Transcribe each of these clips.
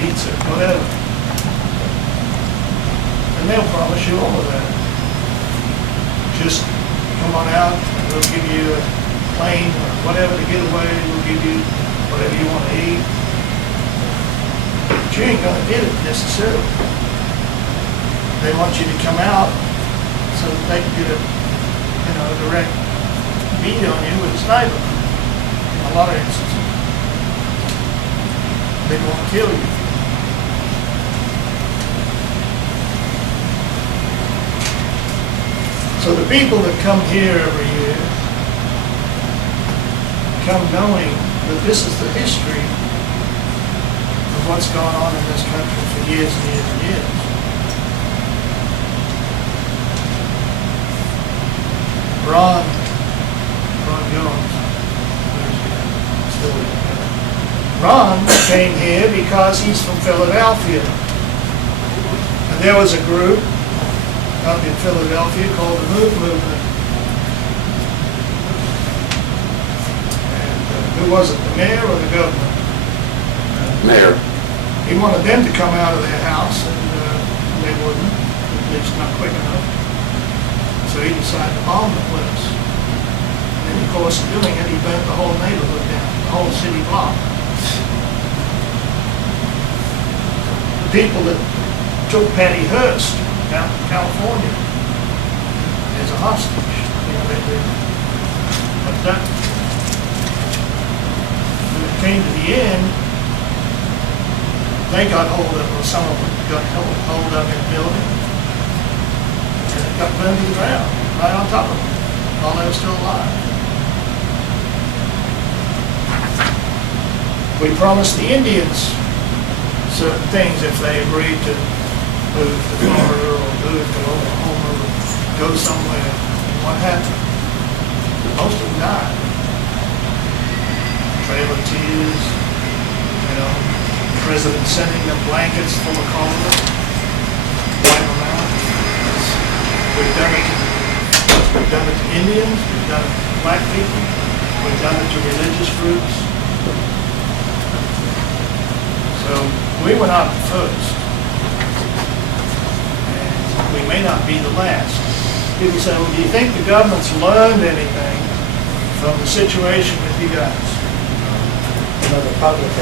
pizza, whatever. And they'll promise you all of that. Just come on out, and we'll give you a plane or whatever to get away, we'll give you whatever you want to eat. But you ain't gonna get it necessarily. They want you to come out so that they can get a direct beat on you with a sniper. In a lot of instances. They won't kill you. So the people that come here every year come knowing that this is the history of what's gone on in this country for years and years and years. Ron Jones, Ron came here because he's from Philadelphia. And there was a group up in Philadelphia called the Move Movement. And who was it, the mayor or the governor? Mayor. He wanted them to come out of their house, and they wouldn't. At least not quick enough. So he decided to bomb the place. And in the course of doing it, he burnt the whole neighborhood down, the whole city block. The people that took Patty Hearst down to California as a hostage, but that, when it came to the end, they got hold of, or some of them got hold of in the building, and it got burned to the ground, right on top of them, while they were still alive. We promised the Indians certain things if they agreed to move to Florida or move to Oklahoma or go somewhere. And what happened? Most of them died. Trail of Tears, the president sending them blankets full of cholera, wipe them out. We've done it to Indians, we've done it to black people, we've done it to religious groups. So we went out first. We may not be the last. People say, well, do you think the government's learned anything from the situation with you guys? The public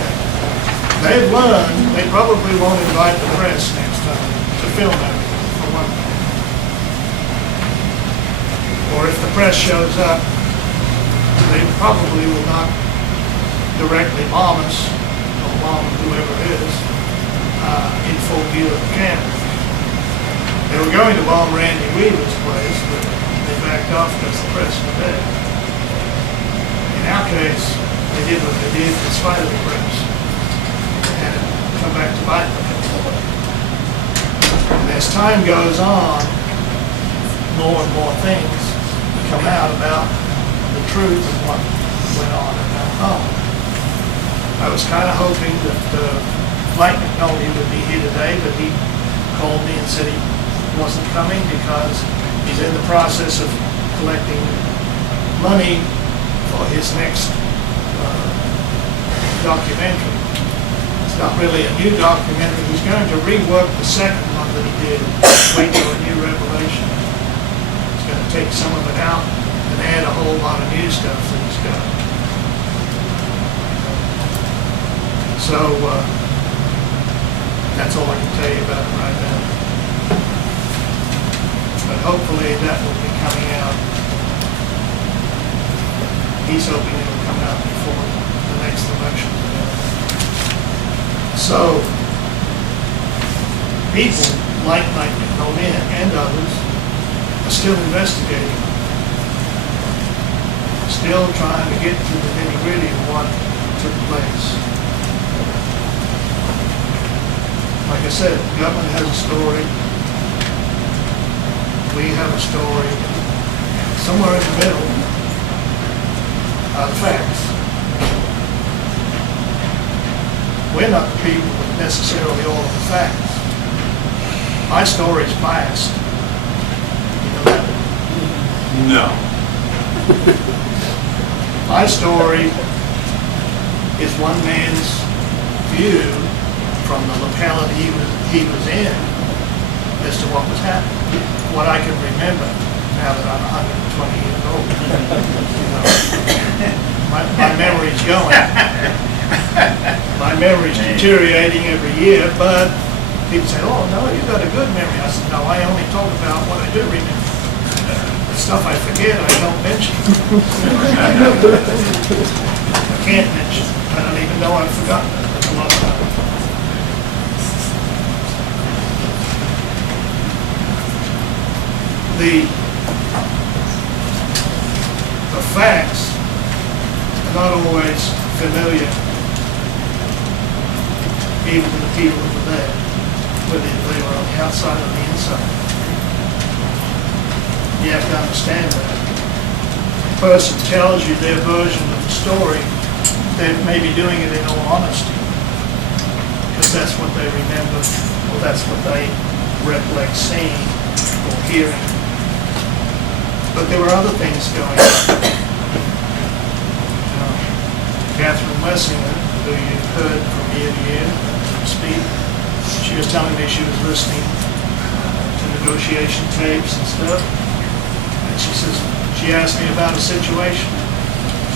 They've learned they probably won't invite the press next time to film everything, for one thing. Or if the press shows up, they probably will not directly bomb us, or bomb whoever it is, in full view of the camera. They were going to bomb Randy Weaver's place, but they backed off because the press was there. In our case, they did what they did in spite of the press. And it come back to bite them. And as time goes on, more and more things come out about the truth of what went on in that home. I was kind of hoping that Mike McNulty would be here today, but he called me and said he wasn't coming because he's in the process of collecting money for his next documentary. It's not really a new documentary. He's going to rework the second one that he did, Wait for a New Revelation. He's going to take some of it out and add a whole lot of new stuff that he's got. So that's all I can tell you about it right now. But hopefully that will be coming out. He's hoping it will come out before the next election. So, people like Mike McNulty and others are still investigating. Still trying to get to the nitty-gritty of what took place. Like I said, the government has a story. We have a story. Somewhere in the middle are the facts. We're not the people with necessarily all of the facts. My story is biased. You know that? No. My story is one man's view from the locality he was in as to what was happening. What I can remember now that I'm 120 years old. You know, my memory's going. My memory's deteriorating every year, but people say, oh no, you've got a good memory. I said, no, I only talk about what I do remember. The stuff I forget, I don't mention. I can't mention. I don't even know I've forgotten it. That's a lot of time. The facts are not always familiar, even to the people who were there, whether they were on the outside or the inside. You have to understand that. If a person tells you their version of the story, they may be doing it in all honesty, because that's what they remember, or that's what they recollect seeing or hearing. But there were other things going on. Catherine Wessinger, who you heard from year to year speak, she was telling me she was listening to negotiation tapes and stuff. And she asked me about a situation.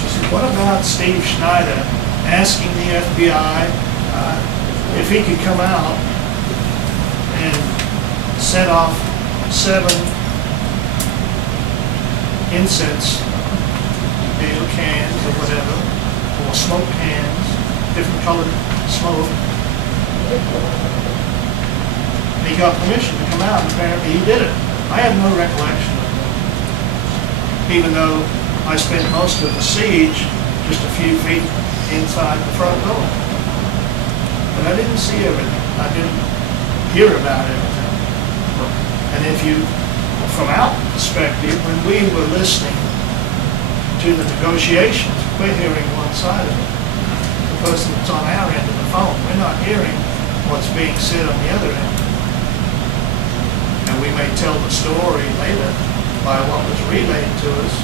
She said, what about Steve Schneider asking the FBI if he could come out and set off 7 incense needle cans or whatever, or smoke cans, different colored smoke. And he got permission to come out, and apparently he did it. I have no recollection of that. Even though I spent most of the siege just a few feet inside the front door. But I didn't see everything. I didn't hear about everything. And if you, from our perspective, when we were listening to the negotiations, we're hearing one side of it. The person that's on our end of the phone, we're not hearing what's being said on the other end. And we may tell the story later by what was relayed to us,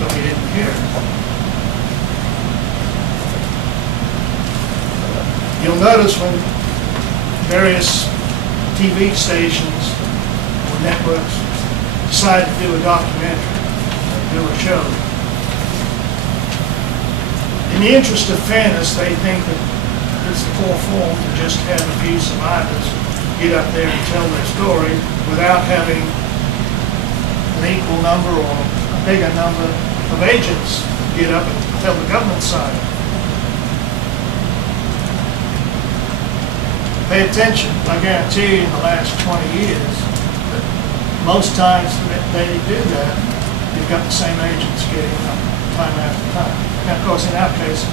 but we didn't hear it. You'll notice when various TV stations or networks decide to do a documentary, do a show. In the interest of fairness, they think that it's the poor form to just have a few survivors get up there and tell their story without having an equal number or a bigger number of agents get up and tell the government side. Pay attention. I guarantee you in the last 20 years, that most times that they do that, you've got the same agents getting up time after time. Now, of course, in our case,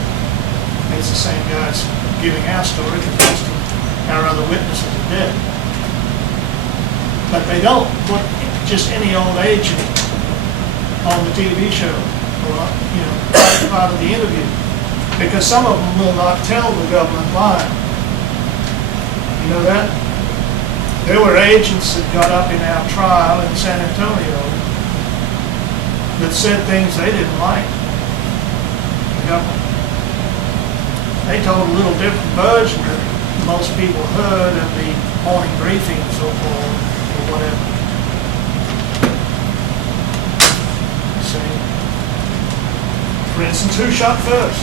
it's the same guys giving our story because most of our other witnesses are dead. But they don't put just any old agent on the TV show or, part of the interview, because some of them will not tell the government line. You know that? There were agents that got up in our trial in San Antonio that said things they didn't like. The government. They told a little different version that most people heard at the morning briefings or whatever. See? For instance, who shot first?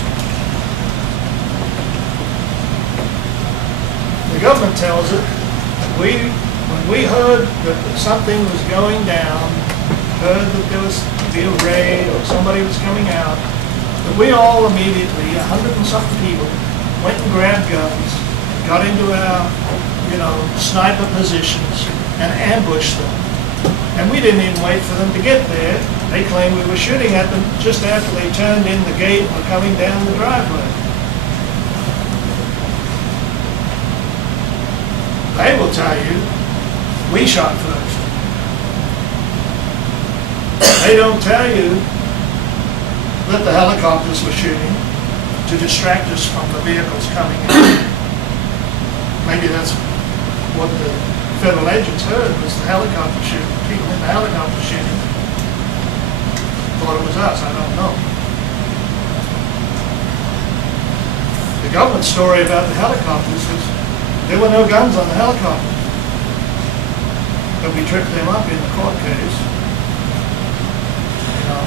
The government tells it. When we heard that something was going down, heard that there was to be a raid or somebody was coming out, that we all immediately, 100 and something people, went and grabbed guns, got into our, sniper positions and ambushed them. And we didn't even wait for them to get there. They claimed we were shooting at them just after they turned in the gate and were coming down the driveway. They will tell you, we shot first. They don't tell you that the helicopters were shooting to distract us from the vehicles coming in. Maybe that's what the federal agents heard, was the helicopter shooting. People in the helicopter shooting thought it was us. I don't know. The government story about the helicopters is there were no guns on the helicopters. But we tripped them up in the court case, you know,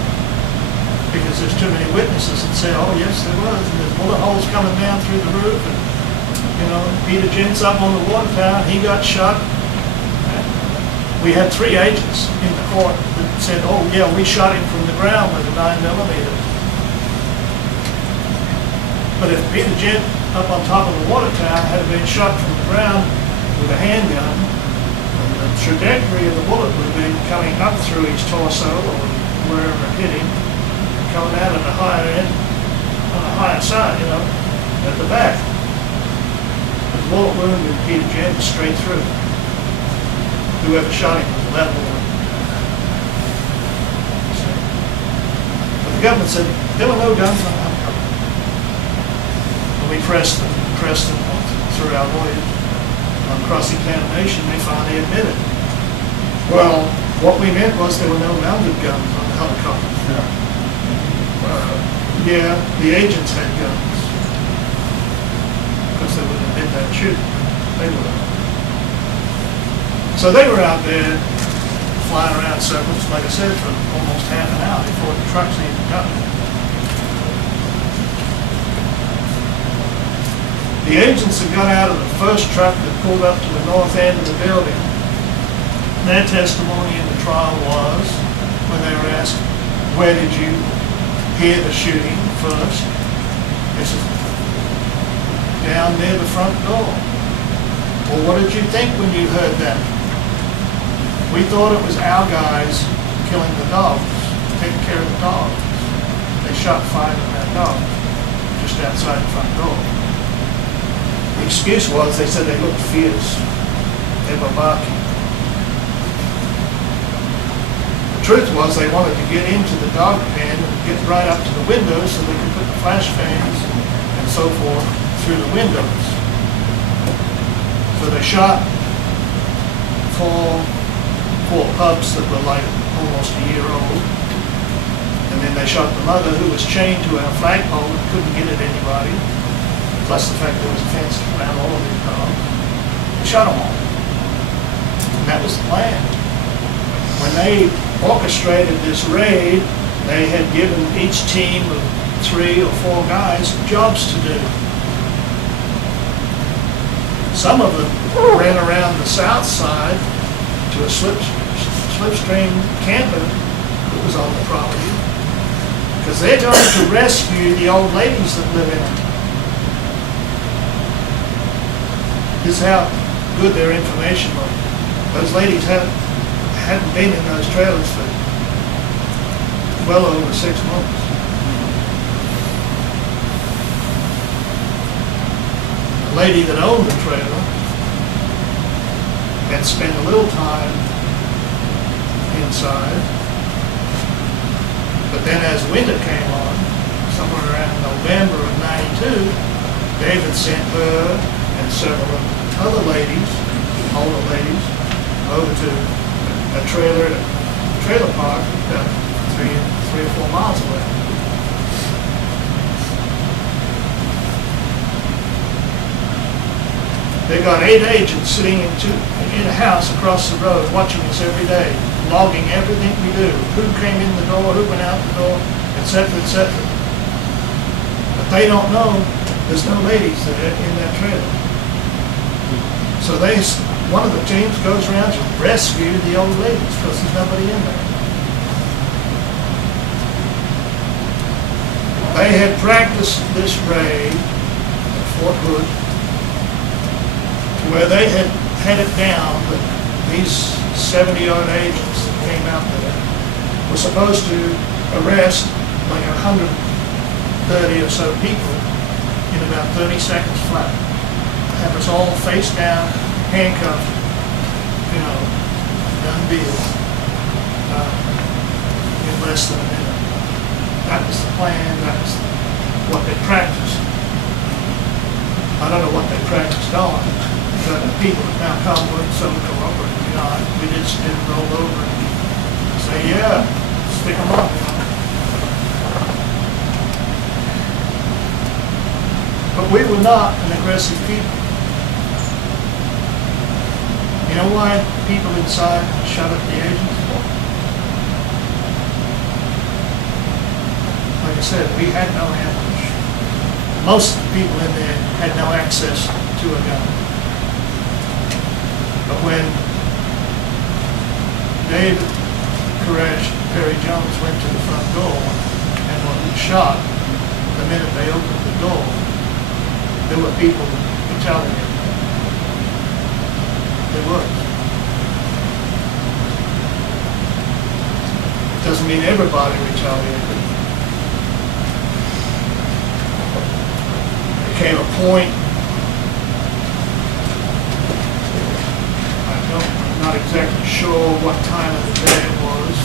because there's too many witnesses that say, oh yes, there was, and there's bullet holes coming down through the roof, and, you know, Peter Gent's up on the water tower, he got shot. We had 3 agents in the court that said, oh yeah, we shot him from the ground with a 9mm. But if Peter Gent up on top of the water tower had been shot from the ground with a handgun, the trajectory of the bullet would have been coming up through his torso or wherever it hit him, coming out at the higher end, on the higher side, you know, at the back. The bullet wound with Peter Gent was straight through. Whoever shot him was level. But the government said there were no guns on the helicopter. And we pressed them through our lawyers. On cross-examination, they finally admitted. Well, what we meant was there were no mounted guns on the helicopter. Yeah, the agents had guns. Because they would have did that shoot. They would have. So they were out there flying around circles, like I said, for almost half an hour before the trucks even got there. The agents that got out of the first truck that pulled up to the north end of the building, their testimony in the trial was, when they were asked, where did you hear the shooting first? They said, down near the front door. Well, what did you think when you heard that? We thought it was our guys killing the dogs, taking care of the dogs. They shot 5 of their dogs just outside the front door. The excuse was they said they looked fierce. They were barking. The truth was they wanted to get into the dog pen and get right up to the windows so they could put the flash fans and so forth through the windows. So they shot 4 pups that were like almost a year old. And then they shot the mother who was chained to our flagpole and couldn't get at anybody. Plus the fact there was a fence around all of these dogs. They shot them all. And that was the plan. When they orchestrated this raid, they had given each team of 3 or 4 guys jobs to do. Some of them ran around the south side to a slipstream camper that was on the property, because they're going to rescue the old ladies that live in it. This is how good their information was. Those ladies hadn't been in those trailers for well over 6 months. The lady that owned the trailer had spent a little time inside, but then as winter came on, somewhere around November of '92, David sent her and several other ladies, older ladies, over to a trailer park about 3 or 4 miles away. They got 8 agents sitting in a house across the road watching us every day, logging everything we do, who came in the door, who went out the door, etc., etc. But they don't know there's no ladies there in that trailer. So one of the teams goes around to rescue the old ladies because there's nobody in there. They had practiced this raid at Fort Hood, where they had it down that these 70-odd agents that came out there were supposed to arrest like 130 or so people in about 30 seconds flat. Have us all face down, handcuffed, you know, done deal, in less than a minute. That was the plan, that was what they practiced. I don't know what they practiced on. But the people at Mount Carmel and some cooperative, you know, we just didn't roll over and say, yeah, stick them up, you know. But we were not an aggressive people. You know why people inside shut up the agents for? Like I said, we had no ambush. Most of the people in there had no access to a gun. But when David Koresh and Perry Jones went to the front door and were shot, the minute they opened the door, there were people retaliating. There was. Doesn't mean everybody retaliated. There came a point, I'm not exactly sure what time of the day it was,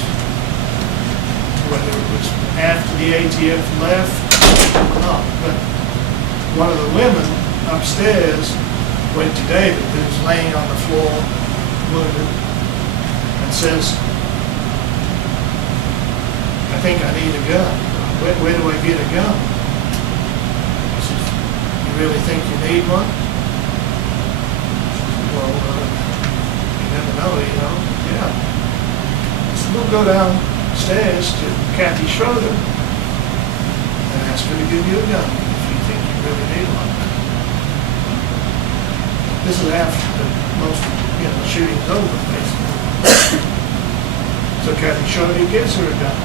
whether it was after the ATF left or not, but one of the women upstairs went to David, who was laying on the floor, wounded, and says, I think I need a gun. Where do I get a gun? He says, you really think you need one? She says, well, you never know, you know. Yeah. He said, we'll go downstairs to Kathy Schroeder and ask her to give you a gun if you think you really need one. This is after most, the shooting's over, basically. So Kathy Schroeder gives her a gun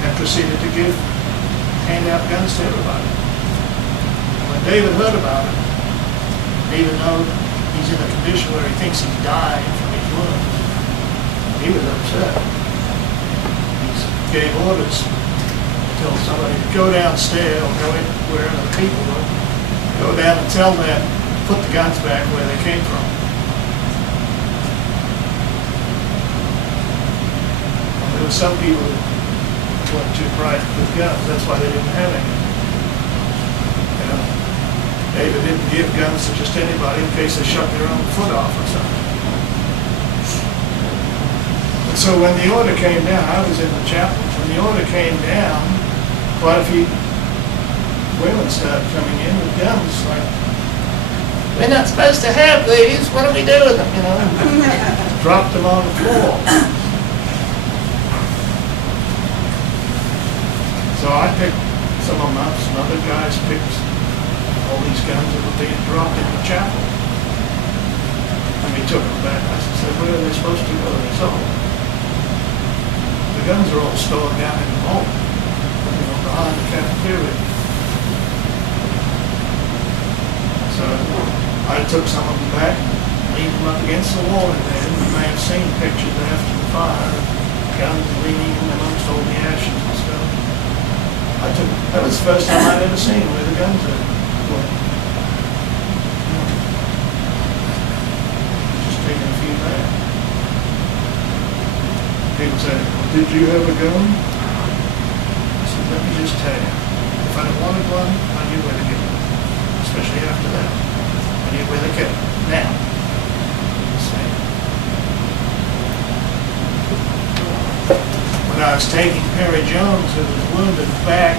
and proceeded to hand out guns to everybody. When David heard about it, even though he's in a condition where he thinks he's dying from his wounds, he was upset. He gave orders to tell somebody to go downstairs or go in wherever the people were, go down and tell them, put the guns back where they came from. And there were some people who weren't too bright with guns, that's why they didn't have any. You know, David didn't give guns to just anybody in case they shut their own foot off or something. And so when the order came down, I was in the chapel, when the order came down, quite a few women started coming in with guns, like, we're not supposed to have these, what do we do with them, you know? Dropped them on the floor. So I picked some of them up, some other guys picked all these guns that were being dropped in the chapel. And we took them back. I said, where are they supposed to go? They saw them. The guns are all stored down in the vault, behind the cafeteria. So I took some of them back, leaned them up against the wall in there. You may have seen pictures after the fire, guns leaning amongst all the ashes and stuff. That was the first time I'd ever seen where the guns are. Just taking a few back. People say, well, did you have a gun? I said, let me just tell you, if I'd have wanted one, I knew where to get one. Especially after that. I knew where they kept it. Now, when I was taking Perry Jones, who was wounded, back,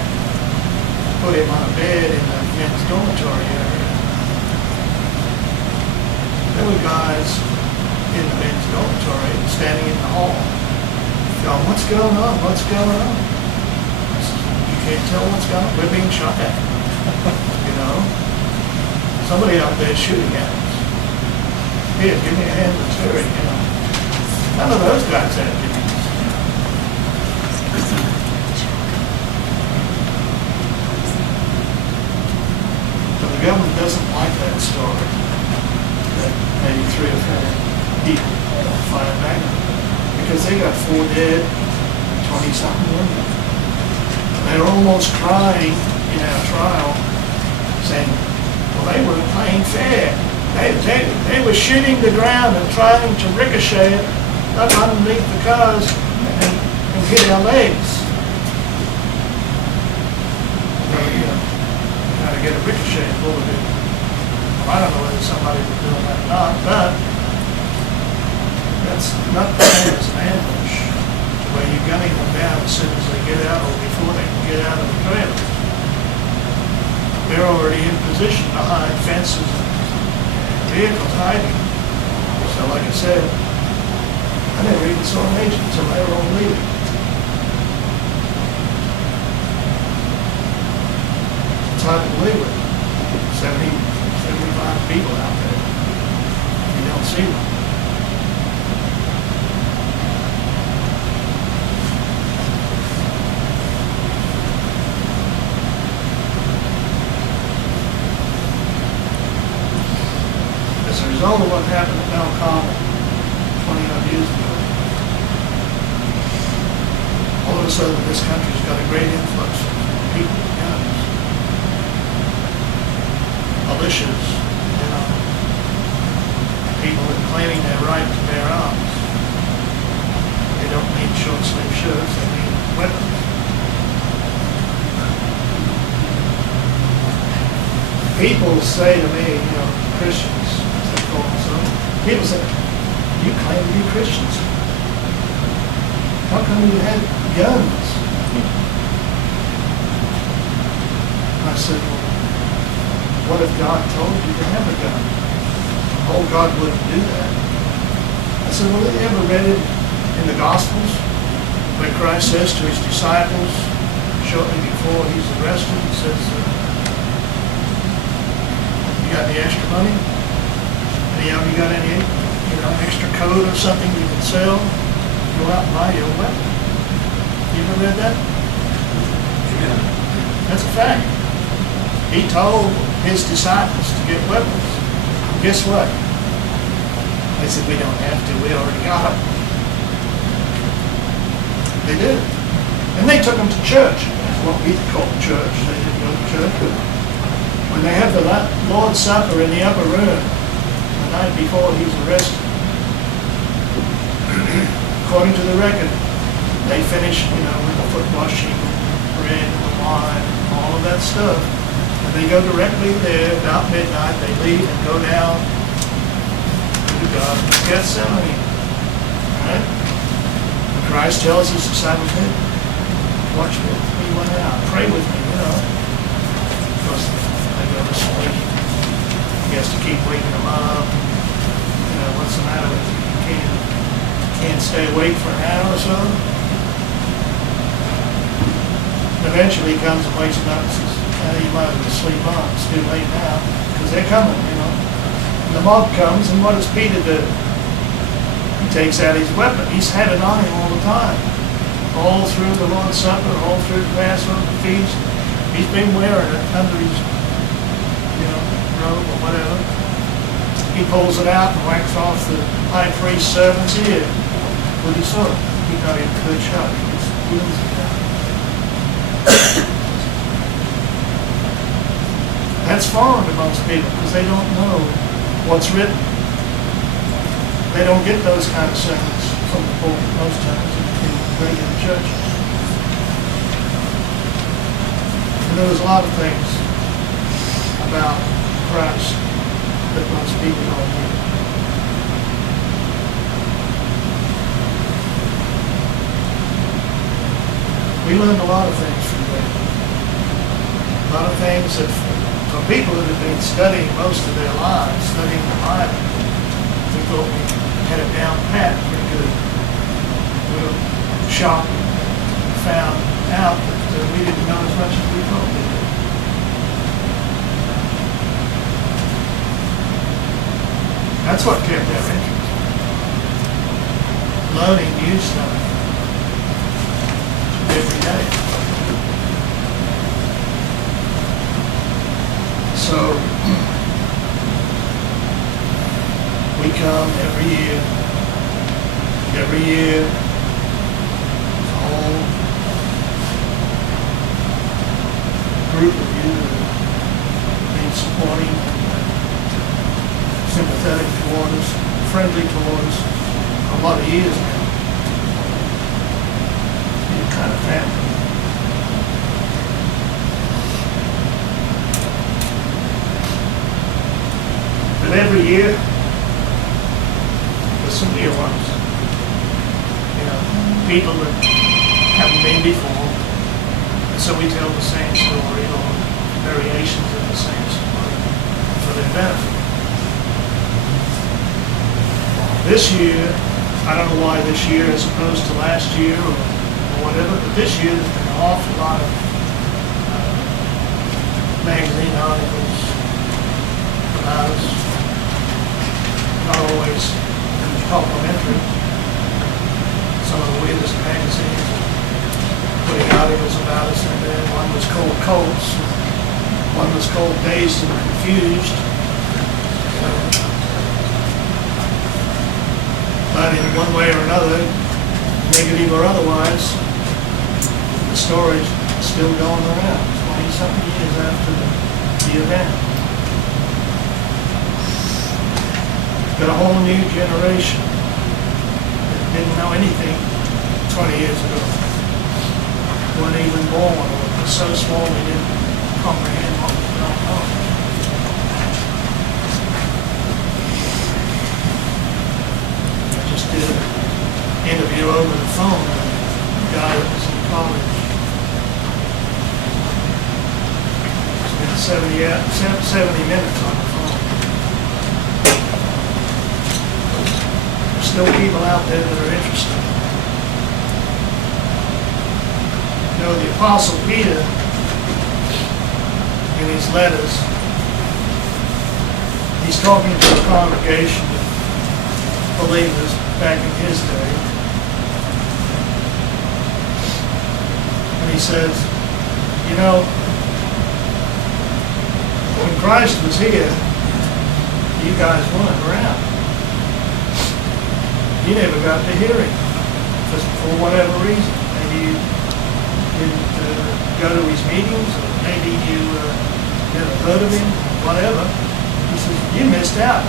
put him on a bed in the men's dormitory area, there were guys in the men's dormitory standing in the hall going, what's going on? What's going on? I said, you can't tell what's going on? We're being shot at. You know? Somebody out there shooting at us. Here, give me a hand with Terry, you know. None of those guys had guns. But the government doesn't like that story. That maybe 3 or 4 people fired back on them. Because they got 4 dead, 20-something wounded. And they were almost crying in our trial, saying, well, they weren't playing fair. They were shooting the ground and trying to ricochet it up underneath the cars and hit our legs. So, you know, how to get a ricochet bullet in. Well, I don't know whether somebody was doing that or not, but that's not the same as an ambush, where you're gunning them down as soon as they get out or before they can get out of the trailer. They're already in position behind fences and vehicles hiding. So like I said, I never even saw an agent until they were all leaving. It's hard to believe it. 70, 75 people out there. You don't see them. As a result of what happened at Mount Carmel 20-odd years ago, all of a sudden this country's got a great influx of people with guns, militias, people that are claiming their right to bear arms. They don't need short sleeve shirts, they need weapons. People say to me, Christians, people say, you claim to be Christians. How come you had guns? I said, well, what if God told you to have a gun? Oh, God wouldn't do that. I said, well, have you ever read it in the Gospels where Christ says to his disciples shortly before he's arrested, he says, you got any extra money? Any of you got any, extra coat or something you can sell? Go out and buy your weapon. You ever read that? Yeah. That's a fact. He told his disciples to get weapons. Guess what? They said, we don't have to. We already got them. They did. And they took them to church. That's what we call church. They didn't go to church. But when they have the Lord's Supper in the upper room, the night before he's arrested, according to the record, they finish, with the foot washing, bread, and the wine, and all of that stuff. And they go directly there about midnight. They leave and go down to God, Gethsemane. Right? And Christ tells his disciples, hey, watch with me when out, pray with me, because they go to sleep. He has to keep waking them up. What's the matter with you? You can't stay awake for an hour or so. Eventually he comes and wakes them up and says, you might as well sleep on. It's too late now. Because they're coming, And the mob comes, and what does Peter do? He takes out his weapon. He's had it on him all the time. All through the Lord's Supper, all through the Passover feast. He's been wearing it under his, robe or whatever. He pulls it out and whacks off the high priest's servant's ear with his sword. He got him a good shot. He just heals it down. That's foreign to most people because they don't know what's written. They don't get those kind of sermons from the pulpit most times in regular churches. And there was a lot of things about Christ that most people don't hear. We learned a lot of things from there. A lot of things that for people that have been studying most of their lives, studying the Bible, we thought we had it down pat pretty good. We were shocked and found out that we didn't know as much as we thought we did. That's what kept our interest. Learning new stuff every day. So we come every year. Every year, there's a whole group of you that have been supporting sympathetic toward us, friendly toward us for a lot of years now. You're kind of family. But every year, there's some new ones. People that haven't been before. And so we tell the same story, or variations of the same story for their benefit. This year, I don't know why this year as opposed to last year or whatever, but this year there's been an awful lot of magazine articles about us, not always complimentary. Some of the weirdest magazines putting articles about us, and then one was called Colts, one was called Dazed and Confused. But in one way or another, negative or otherwise, the story's still going around 20-something years after the event. Got a whole new generation that didn't know anything 20 years ago. Weren't even born, or were so small they didn't comprehend what was going on. I just did an interview over the phone with a guy that was in college. It's been 70 minutes on the phone. There's still people out there that are interested. You know, the Apostle Peter, in his letters, he's talking to a congregation of believers back in his day. And he says, you know, when Christ was here, you guys weren't around. You never got to hear him, just for whatever reason. Maybe you didn't go to his meetings, or maybe you never heard of him, whatever. He says, you missed out.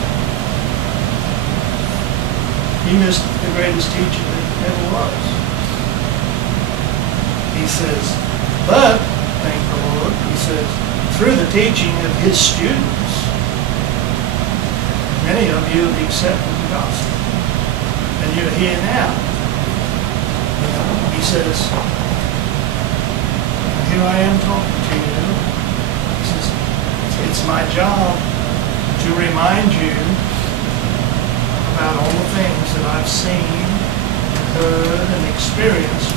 You missed the greatest teacher that ever was. He says, but, thank the Lord, he says, through the teaching of his students, many of you have accepted the gospel. And you're here now. He says, here I am talking to you. He says, it's my job to remind you about all the things that I've seen, heard, and experienced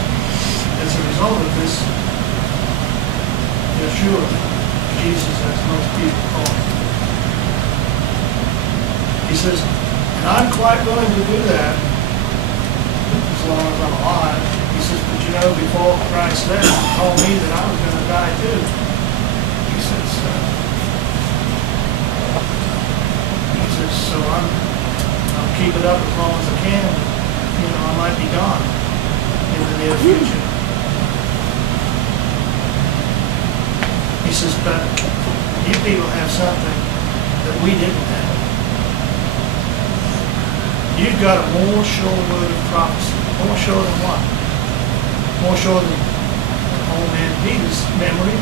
as a result of this Yeshua, Jesus, as most people call him. He says, and I'm quite willing to do that as long as I'm alive. He says, but you know, before Christ left, he told me that I was going to die too. He says, so I'll keep it up as long as I can. You know, I might be gone in the near future. He says, but you people have something that we didn't have. You've got a more sure word of prophecy. More sure than what? More sure than old man Peter's memory.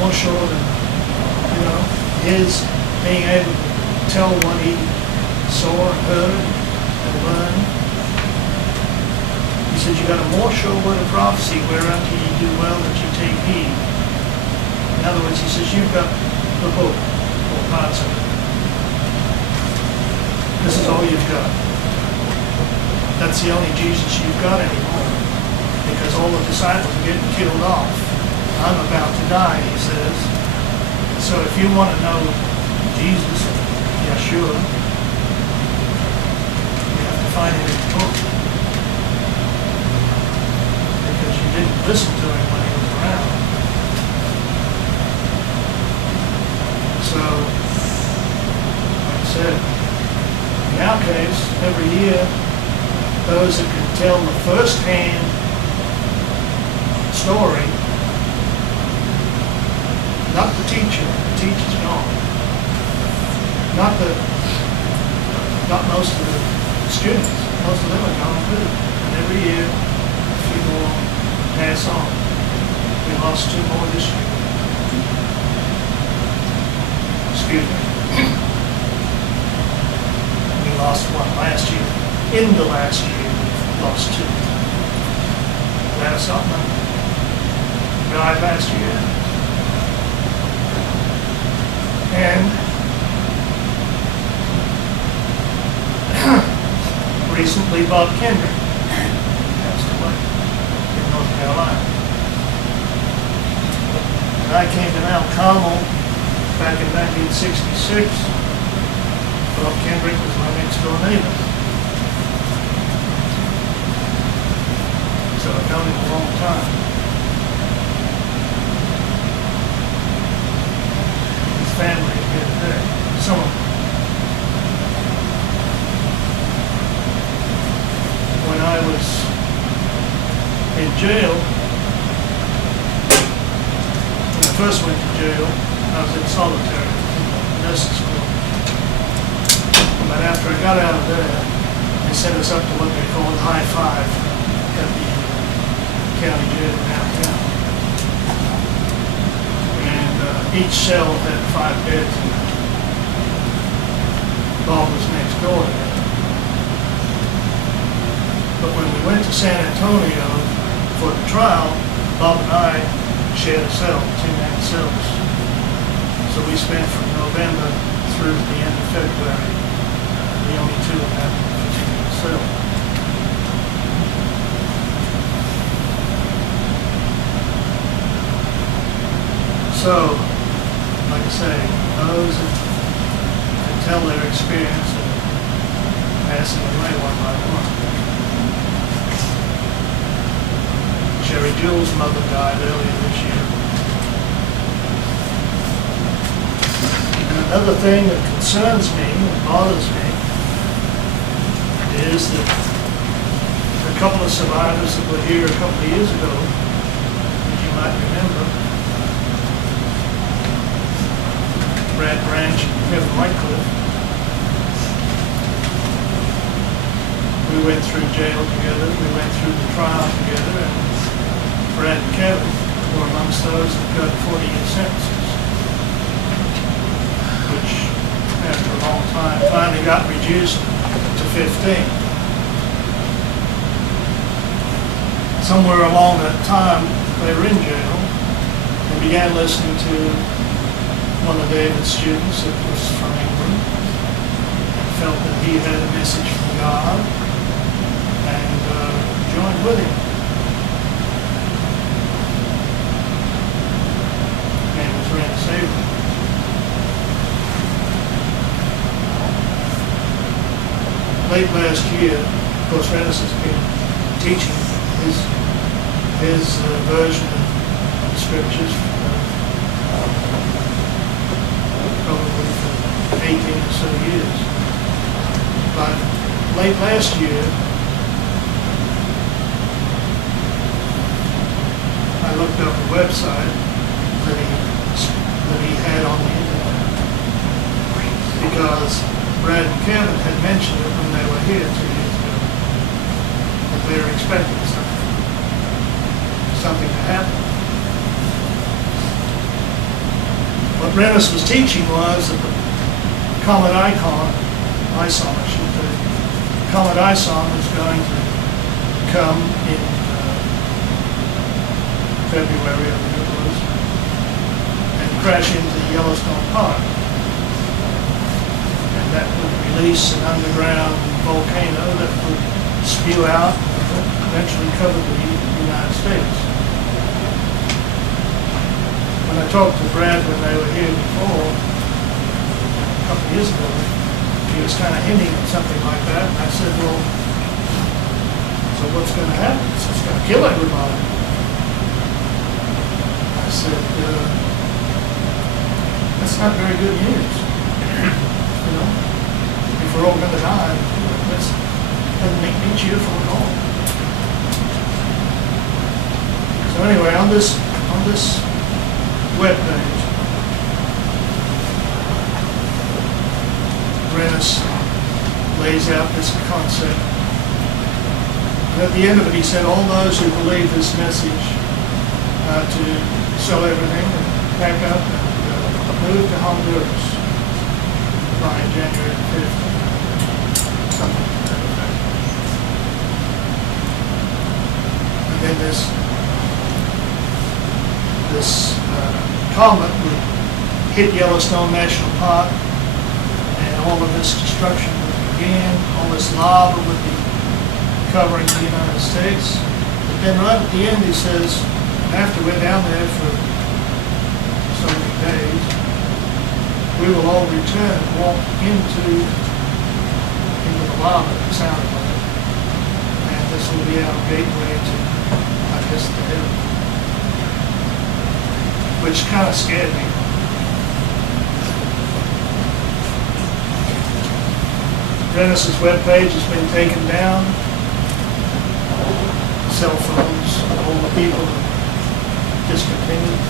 More sure than, you know, his being able to tell what he saw and heard and learned. He says, you got a more sure word of prophecy whereunto you do well that you take heed. In other words, he says, you've got the book, or parts of it. This is all you've got. That's the only Jesus you've got anymore. Because all the disciples are getting killed off. I'm about to die, he says. So if you want to know Jesus, Yeshua, you have to find him in the book. Because you didn't listen to him when he was around. So, like I said, in our case, every year, those that can tell the first-hand story, not the teacher's gone. Not most of the students, most of them are gone too. And every year, a few more pass on. We lost 2 more this year. Excuse me. We lost 1 last year. In the last year, we lost 2. That was something. Died last year. recently Bob Kendrick passed away in North Carolina. And I came to Mount Carmel back in 1966. Bob Kendrick was my next door neighbor. So I've known him a long time. His family is here today. Some of them. When I was in jail, when I first went to jail, I was in solitary nurses school. But after I got out of there, they sent us up to what they called high five at the county jail downtown. And each cell had 5 beds in it. Bob was next door to me. But when we went to San Antonio for the trial, Bob and I shared a cell, 2-man cells. So we spent from November through the end of February, the only two in that particular cell. So, like I say, those that can tell their experience and passing away one by one. Sherry Jewell's mother died earlier this year. And another thing that concerns me and bothers me is that a couple of survivors that were here a couple of years ago, as you might remember, Brad Branch and Kevin Whitecliffe, we went through jail together, we went through the trial together, and Brad and Kevin were amongst those that got 40-year sentences, which, after a long time, finally got reduced to 15. Somewhere along that time, they were in jail. They began listening to one of David's students that was from England, and felt that he had a message from God, and joined with him. Late last year, of course, Rennis has been teaching his version of the scriptures probably for 18 or so years. But late last year, I looked up a website that he had on the internet, because Brad and Kevin had mentioned it when they were here 2 years ago, that they were expecting something to happen. What Rennis was teaching was that the comet icon, I should say, the comet icon was going to come in February, I think it was, and crash into the Yellowstone Park. And that would release an underground volcano that would spew out and eventually cover the United States. When I talked to Brad when they were here before, a couple of years ago, he was kind of hinting at something like that, and I said, well, so what's going to happen? It's going to kill everybody. I said, that's not very good news. You know, if we're all going to die, that doesn't make me cheerful at all. So anyway, on this web page, Rennis lays out this concept. And at the end of it, he said, all those who believe this message to sell everything and pack up and move to Honduras by January 5th, something like that. And then this comet would hit Yellowstone National Park, and all of this destruction would begin, all this lava would be covering the United States. But then right at the end, he says, after we're down there for so many days, we will all return and walk into the lava, it sounded like. And this will be our gateway to, I guess, the heaven. Which kind of scared me. Dennis's webpage has been taken down. Cell phones, all the people discontinued.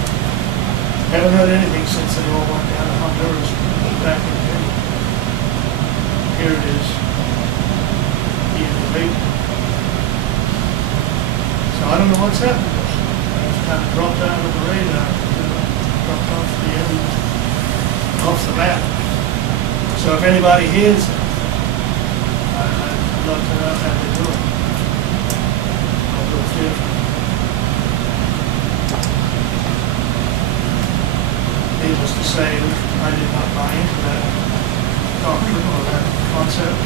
Haven't heard anything since they all went down to Honduras back in June. Here it is, the end of April. So I don't know what's happened. It's kind of dropped out of the radar, dropped off the end, off the map. So if anybody hears it, I'd love to know how they're doing. I'll go through. Needless to say, I did not buy into that doctrine or that concept.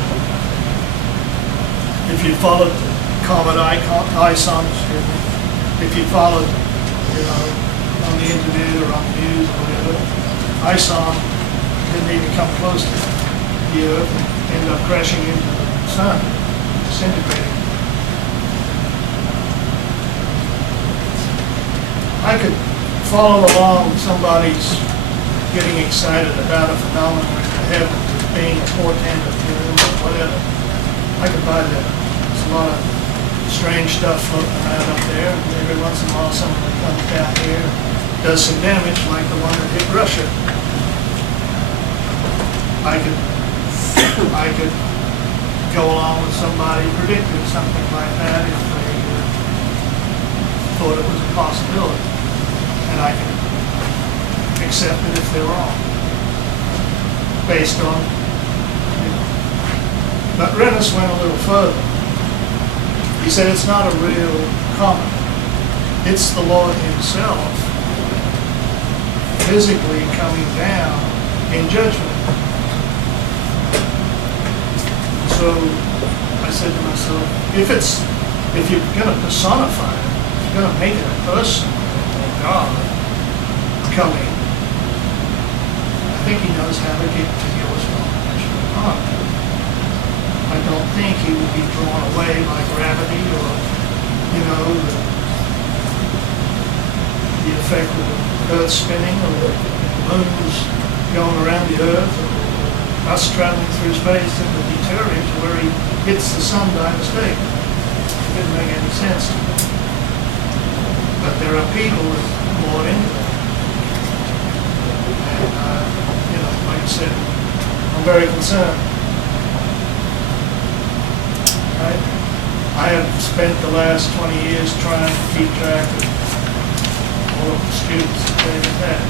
If you followed Comet ISON, if you followed, on the internet or on the news or whatever, ISON didn't even come close to the Earth and ended up crashing into the sun, disintegrating. I could follow along somebody's getting excited about a phenomenon in the heavens as being a portent of doom or whatever. I could buy that. There's a lot of strange stuff floating around up there, and every once in a while someone that comes down here does some damage like the one that hit Russia. I could go along with somebody predicting something like that if they thought it was a possibility. And I can accept it if they're wrong, based on, But Rennis went a little further. He said it's not a real comet. It's the Lord himself physically coming down in judgment. So I said to myself, if you're going to personify it, if you're going to make it a person, God coming, I think he knows how to get to your dimensional heart. I don't think he would be drawn away by gravity or, the effect of the Earth spinning or the moons going around the Earth or us traveling through space that would deter him to where he hits the sun by mistake. It didn't make any sense to me. But there are people that bought into that. And, like I said, I'm very concerned. I have spent the last 20 years trying to keep track of all of the students that they've had,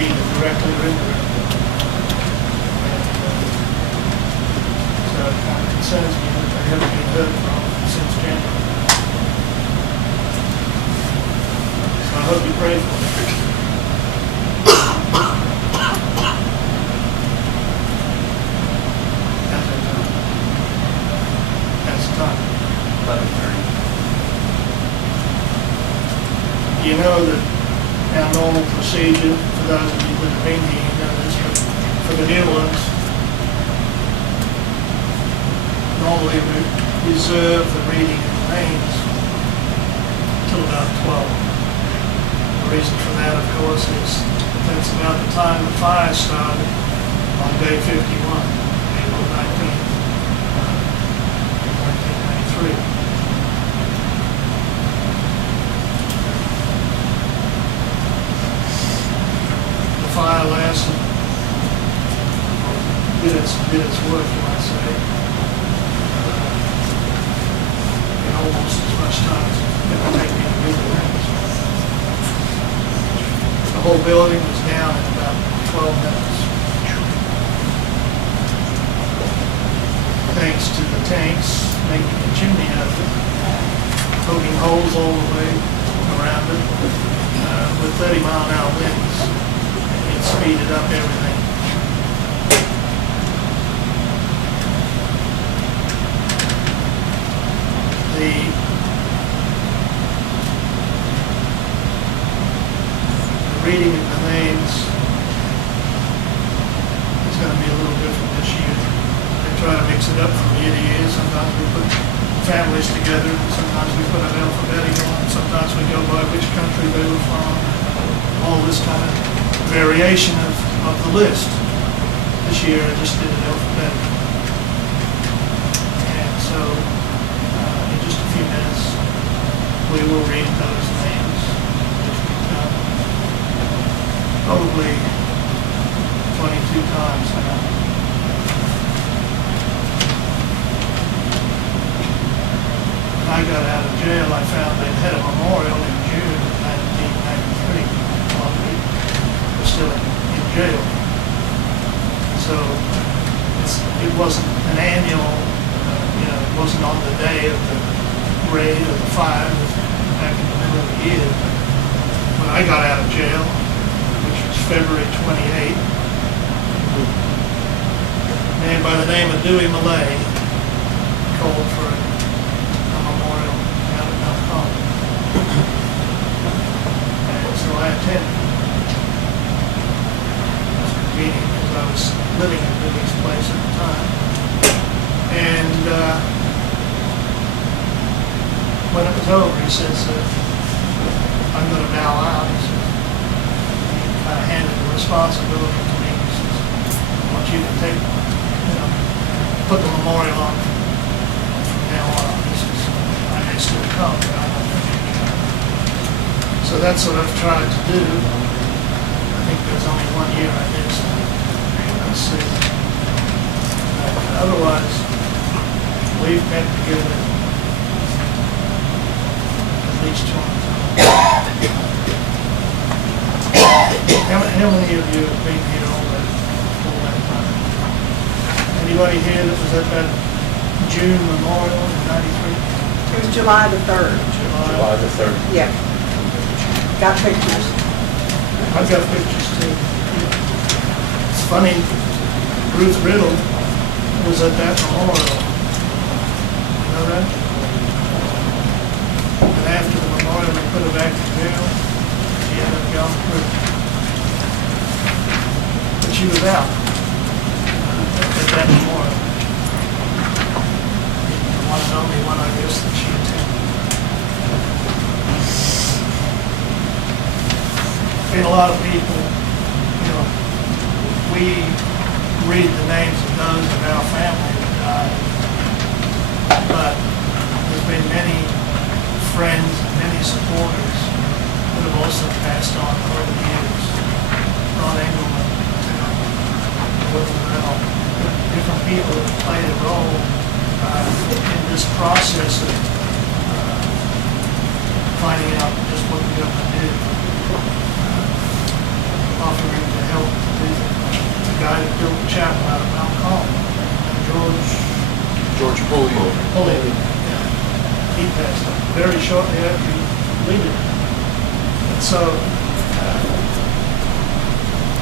either directly or indirectly. And, so it kind of concerns me that they haven't been heard from since January. So I hope you pray for me. You know that our normal procedure, for those of you that have been here, you know this, but for the new ones, normally we reserve the reading of the names until about 12. The reason for that, of course, is that's about the time the fire started on day 51, April 19th, 1993. Fire lasted, did its work, you might say, in almost as much time as it would take me to read the names. The whole building was down in about 12 minutes. Thanks to the tanks making a chimney out of it, poking holes all the way around it, with 30-mile-an-hour winds. Speeded up everything. reading of the names is going to be a little different this year. They try to mix it up from year to year. Sometimes we put families together, sometimes we put an alphabetical on, sometimes we go by which country they were from, all this kind of variation of the list. This year I just did it alphabetical. And so in just a few minutes we will read those names, which we've done probably 22 times now. When I got out of jail, I found they'd had a memorial in June of 1993 while we were still in jail. So it wasn't an annual, it wasn't on the day of the raid or the fire, it was back in the middle of the year. When I got out of jail, which was February 28th, a man by the name of Dewey Millay called for a memorial out at Mount Carmel. And so I attended. It was convenient because I was living in Dewey's place at the time. And when it was over, he says, I'm going to bow out. He says, he kind of handed the responsibility to me. He says, I want you to take, put the memorial on from now on. He says, I may still come, but I'm not going to be here. So that's what I've tried to do. I think there's only 1 year I did so. Let's see. Otherwise, we've met together at least 20 times. How many of you have been here already all that time? Anybody here that was at that June memorial in '93? It was July the 3rd. July the 3rd. Yeah. Got pictures. I've got pictures too. It's funny, Ruth Riddle was at that memorial. You know that? And after the memorial, they put her back in jail. She ended up going to prison. But she was out at that memorial. The one and only one, I guess, that she attended. Been a lot of people, we read the names of those of our family that died, but there's been many friends and many supporters that have also passed on over the years. Ron Engelman, different people that have played a role in this process of finding out just what the government did, offering to help the guy that built the chapel out of Mount Carmel, George Pulley. yeah. He passed on very shortly after he completed it. And so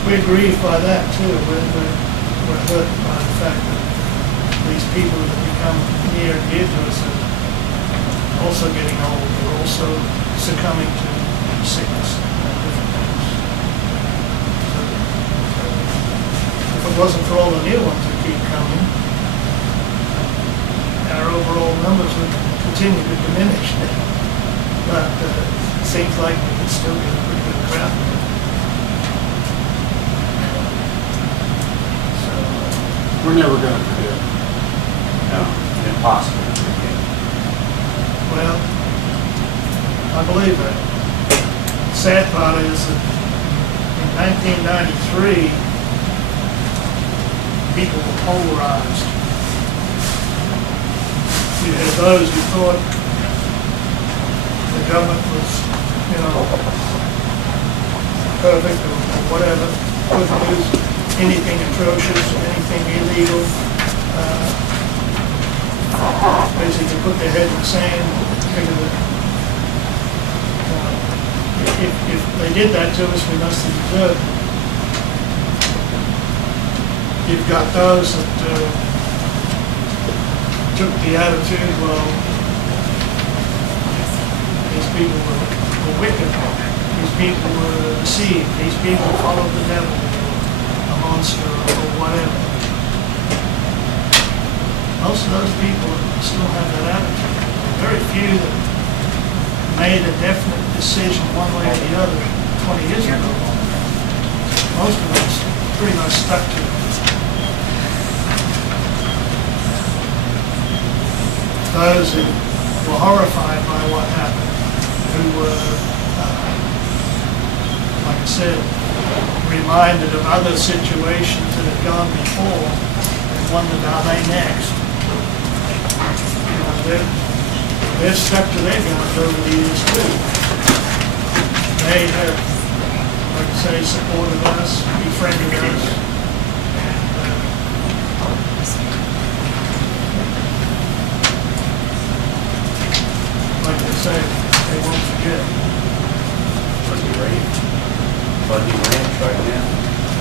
we're grieved by that too. We're hurt by the fact that these people that become near and dear to us are also getting old. They're also succumbing to sickness and different things. So, if it wasn't for all the new ones that keep coming, our overall numbers would continue to diminish. But it seems like we can still get a pretty good crowd. So, We're never going to forget. No, impossible to forget. well, I believe that. The sad part is that in 1993, people were polarized. You had those who thought the government was, perfect or whatever, couldn't do anything atrocious, anything illegal. Basically put their head in the sand, figure that if they did that to us, we must have deserved it. You've got those that took the attitude, well, these people were wicked, these people were deceived, these people followed the devil, or a monster, or whatever. Most of those people still have that attitude. Very few that made a definite decision one way or the other 20 years ago. Most of us pretty much stuck to it. Those who were horrified by what happened, who were, like I said, reminded of other situations that had gone before and wondered how they next. You know, they've stuck to their guns over the years too. They have, like I say, supported us, befriended us. Like they say, they won't forget. Buddy Ranch right now,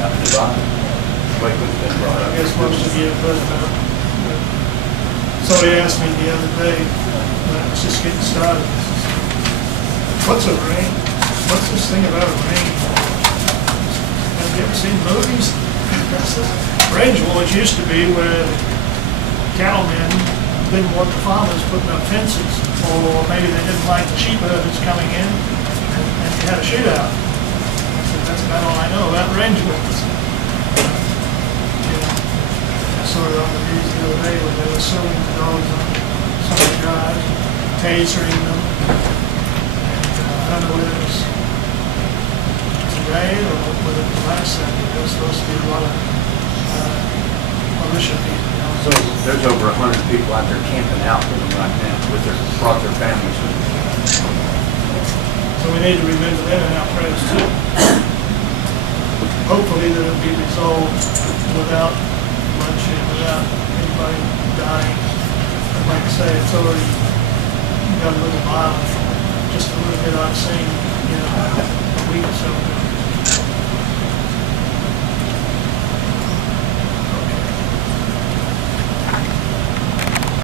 out in the bottom. Wakewood's been brought up. I guess most of you have heard about it. Somebody asked me the other day, when I was just getting started, what's a ring? What's this thing about a ring? Have you ever seen movies? Range wars used to be where cattlemen didn't want the farmers putting up fences, or maybe they didn't like the sheep herders coming in, and you had a shootout. I said, that's about all I know about range wars. I saw it on the news the other day where they were suing the dogs on some of the guys, tasering them. And I don't know whether it was today or whether it was last Saturday. There was supposed to be a lot of militia people. So there's over 100 people out there camping out with them right now, brought their families with them. So we need to remember them in our prayers too. Hopefully that it'll be resolved without bloodshed, without anybody dying. But like I say, it's already got a little violent from just a little bit I've seen, a week or so ago.